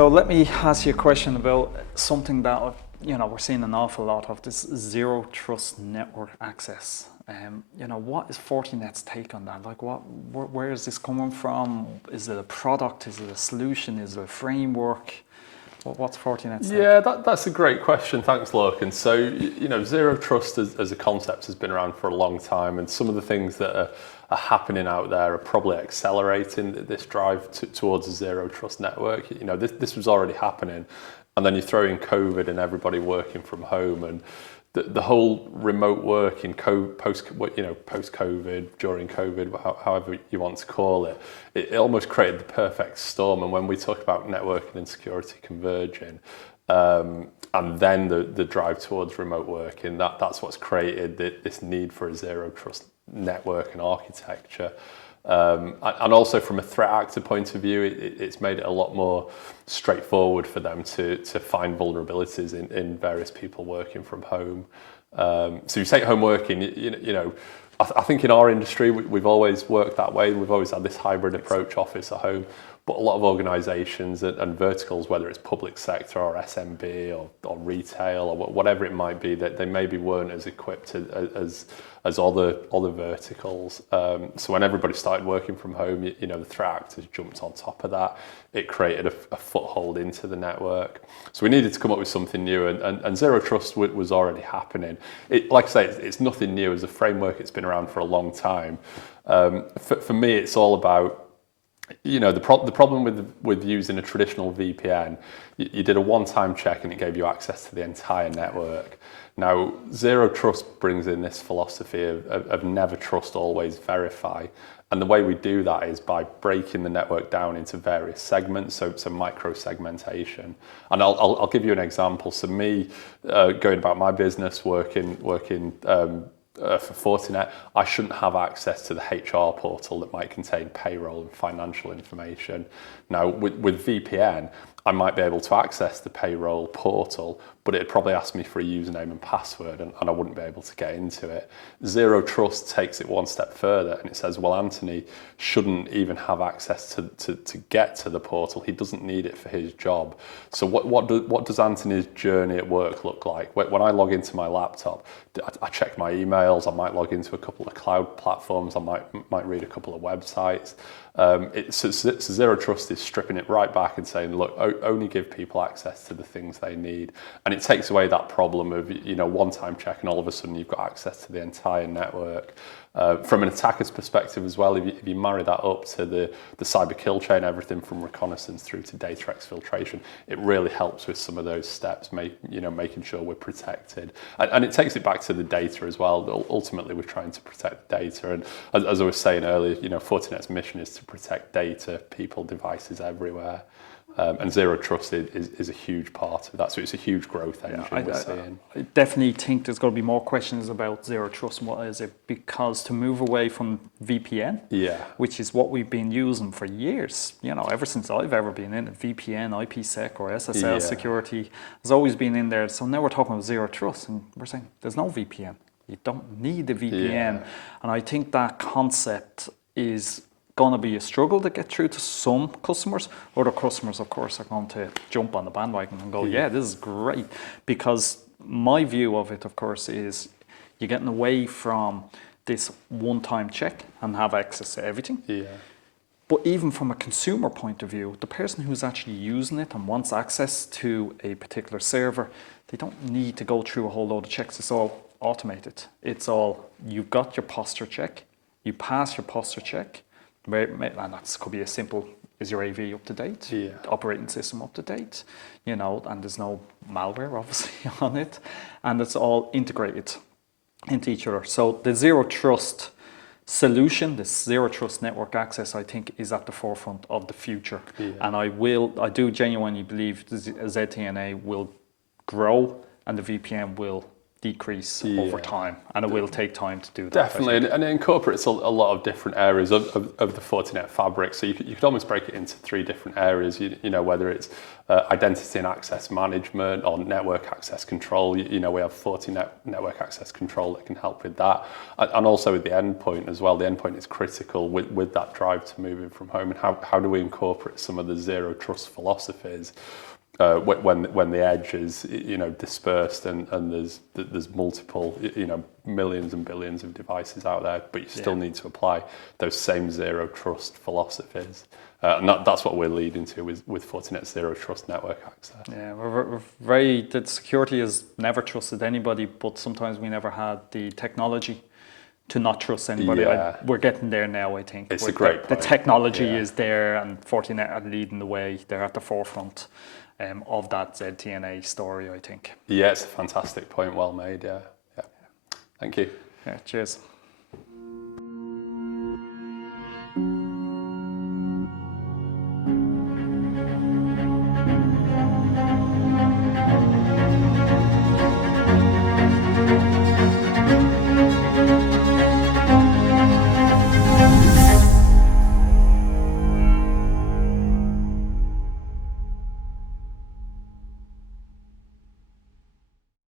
So let me ask you a question about something that we're seeing an awful lot of, this zero trust network access. What is Fortinet's take on that? Like, where is this coming from? Is it a product? Is it a solution? Is it a framework? What's Fortinet's take? Yeah, that's a great question. Thanks, Lorcan. So, zero trust as a concept has been around for a long time, and some of the things that are happening out there are probably accelerating this drive towards a zero trust network. This was already happening, and then you throw in COVID and everybody working from home, and the whole remote work in post-COVID, during COVID, however you want to call it, it almost created the perfect storm. And when we talk about networking and security converging, and then the drive towards remote working, that's what's created this need for a zero trust network and architecture. And also from a threat actor point of view, it's made it a lot more straightforward for them to find vulnerabilities in various people working from home. So you take home working, I think in our industry, we've always worked that way. We've always had this hybrid approach, office at home. But a lot of organisations and verticals, whether it's public sector or SMB or retail or whatever it might be, that they maybe weren't as equipped as other verticals. So when everybody started working from home, the threat actors jumped on top of that. It created a foothold into the network. So we needed to come up with something new, and zero trust was already happening. Like I say, it's nothing new as a framework. It's been around for a long time. For me, it's all about the problem with using a traditional VPN. You did a one-time check and it gave you access to the entire network. Now, zero trust brings in this philosophy of never trust, always verify. And the way we do that is by breaking the network down into various segments, so micro segmentation. And I'll give you an example. So me going about my business, working for Fortinet, I shouldn't have access to the HR portal that might contain payroll and financial information. Now, with VPN, I might be able to access the payroll portal, but it'd probably ask me for a username and password, and I wouldn't be able to get into it. Zero trust takes it one step further, and it says, well, Anthony shouldn't even have access to get to the portal. He doesn't need it for his job. So what does Anthony's journey at work look like? When I log into my laptop, I check my emails, I might log into a couple of cloud platforms, I might read a couple of websites. So zero trust is stripping it right back and saying, look, only give people access to the things they need. And it takes away that problem of, one-time check and all of a sudden you've got access to the entire network. From an attacker's perspective as well, if you marry that up to the cyber kill chain, everything from reconnaissance through to data exfiltration, it really helps with some of those steps, making sure we're protected. And it takes it back to the data as well. Ultimately, we're trying to protect the data. And as I was saying earlier, Fortinet's mission is to protect data, people, devices everywhere. And zero trust is a huge part of that. So it's a huge growth engine we're seeing. I definitely think there's going to be more questions about zero trust and what is it, because to move away from VPN, which is what we've been using for years, ever since I've ever been in it, VPN, IPsec or SSL security has always been in there. So now we're talking about zero trust and we're saying there's no VPN. You don't need a VPN. And I think that concept is going to be a struggle to get through to some customers. Other customers, of course, are going to jump on the bandwagon and go, yeah, this is great. Because my view of it, of course, is you're getting away from this one-time check and have access to everything. But even from a consumer point of view, the person who's actually using it and wants access to a particular server, they don't need to go through a whole load of checks. It's all automated. It's all, you've got your posture check, you pass your posture check, and that could be as simple as your AV up to date, operating system up to date, and there's no malware obviously on it, and it's all integrated into each other. So the zero trust solution, the zero trust network access, I think is at the forefront of the future. And I do genuinely believe the ZTNA will grow and the VPN will decrease over time, and it will take time to do that. Definitely, and it incorporates a lot of different areas of the Fortinet fabric. So you could almost break it into 3 different areas. You know, whether it's identity and access management or network access control. You know, we have Fortinet network access control that can help with that, and also with the endpoint as well. The endpoint is critical with that drive to moving from home. And how do we incorporate some of the zero trust philosophies? When the edge is, you know, dispersed and there's multiple, you know, millions and billions of devices out there, but you still need to apply those same zero trust philosophies. And that's what we're leading to with Fortinet Zero Trust Network Access. Yeah, that security has never trusted anybody, but sometimes we never had the technology to not trust anybody. Yeah. We're getting there now, I think. It's a great point. The technology is there, and Fortinet are leading the way. They're at the forefront of that ZTNA story, I think. Yeah, it's a fantastic point. Well made. Yeah. Thank you. Yeah, cheers.